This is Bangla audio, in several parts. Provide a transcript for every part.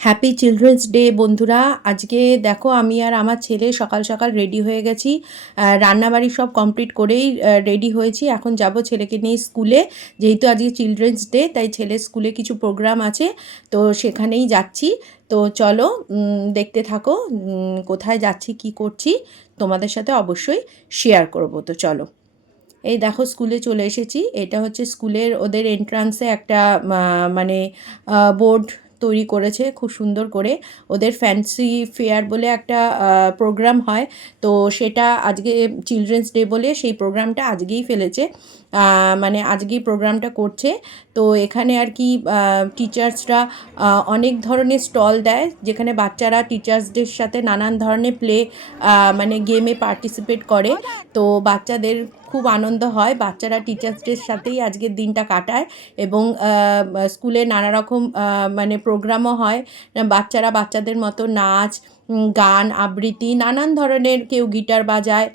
হ্যাপি চিলড্রেন্স ডে বন্ধুরা। আজকে দেখো আমি আর আমার ছেলে সকাল সকাল রেডি হয়ে গেছি। রান্নাবাড়ি সব কমপ্লিট করেই রেডি হয়েছি। এখন যাব ছেলেকে নিয়ে স্কুলে, যেহেতু আজকে চিলড্রেন্স ডে তাই ছেলের স্কুলে কিছু প্রোগ্রাম আছে, তো সেখানেই যাচ্ছি। তো চলো দেখতে থাকো কোথায় যাচ্ছি কি করছি তোমাদের সাথে অবশ্যই শেয়ার করব। তো চলো, এই দেখো স্কুলে চলে এসেছি। এটা হচ্ছে স্কুলের ওদের এন্ট্রান্সে একটা মানে বোর্ড তৈরি করেছে খুব সুন্দর করে। ওদের ফ্যান্সি ফেয়ার বলে একটা প্রোগ্রাম হয়, তো সেটা আজকে চিলড্রেন্স ডে বলে সেই প্রোগ্রামটা আজকেই ফেলেছে, মানে আজকেই প্রোগ্রামটা করছে। তো এখানে আর কি টিচার্সরা অনেক ধরনের স্টল দেয়, যেখানে বাচ্চারা টিচার্সদের সাথে নানান ধরনের মানে গেমে পার্টিসিপেট করে। তো বাচ্চাদের খুব আনন্দ হয়, বাচ্চারা টিচার্সদের সাথেই আজকের দিনটা কাটায়। এবং স্কুলে নানা রকম মানে প্রোগ্রামও হয়। বাচ্চারা বাচ্চাদের মতো নাচ, গান, আবৃত্তি, নানান ধরনের, কেউ গিটার বাজায়,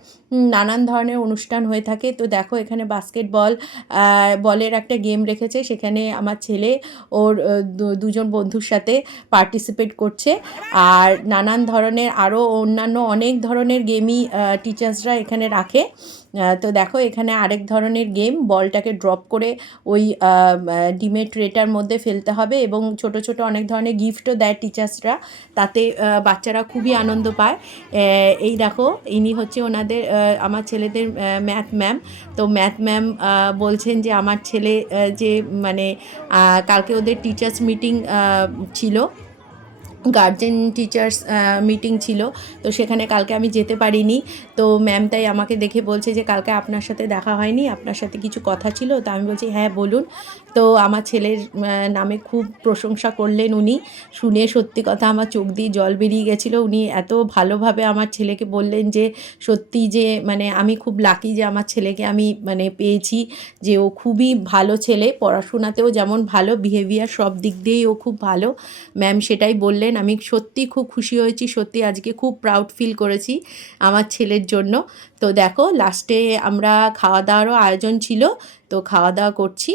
নানান ধরনের অনুষ্ঠান হয়ে থাকে। তো দেখো এখানে বাস্কেটবল বলের একটা গেম রেখেছে, সেখানে আমার ছেলে ওর দুজন বন্ধুর সাথে পার্টিসিপেট করছে। আর নানান ধরনের আরও অন্যান্য অনেক ধরনের গেমই টিচার্সরা এখানে রাখে। তো দেখো এখানে আরেক ধরনের গেম, বলটাকে ড্রপ করে ওই ডিমের ট্রেটার মধ্যে ফেলতে হবে, এবং ছোট ছোট অনেক ধরনের গিফটও দেয় টিচার্সরা, তাতে বাচ্চারা খুবই আনন্দ পায়। এই দেখো ইনি হচ্ছে ওনাদের আমার ছেলেদের ম্যাথ ম্যাম। তো ম্যাথ ম্যাম বলছেন যে আমার ছেলে যে মানে কালকে ওদের টিচার্স মিটিং ছিল, গার্জেন টিচার্স মিটিং ছিল, তো সেখানে কালকে আমি যেতে পারিনি। তো ম্যাম তাই আমাকে দেখে বলছে যে কালকে আপনার সাথে দেখা হয়নি, আপনার সাথে কিছু কথা ছিল। তো আমি বলছি হ্যাঁ বলুন। তো আমার ছেলের নামে খুব প্রশংসা করলেন উনি। শুনে সত্যি কথা আমার চোখ দিয়ে জল বেরিয়ে গেছিলো। উনি এত ভালোভাবে আমার ছেলেকে বললেন যে সত্যি যে মানে আমি খুব লাকি যে আমার ছেলেকে আমি মানে পেয়েছি, যে ও খুবই ভালো ছেলে, পড়াশোনাতেও যেমন ভালো, বিহেভিয়ার সব দিক দিয়েই ও খুব ভালো। ম্যাম সেটাই বললেন। আমি সত্যি খুব খুশি হয়েছি, সত্যি আজকে খুব প্রাউড ফিল করেছি আমার ছেলের জন্য। তো দেখো লাস্টে আমরা খাওয়া দাওয়ারও আয়োজন ছিল, তো খাওয়া দাওয়া করছি।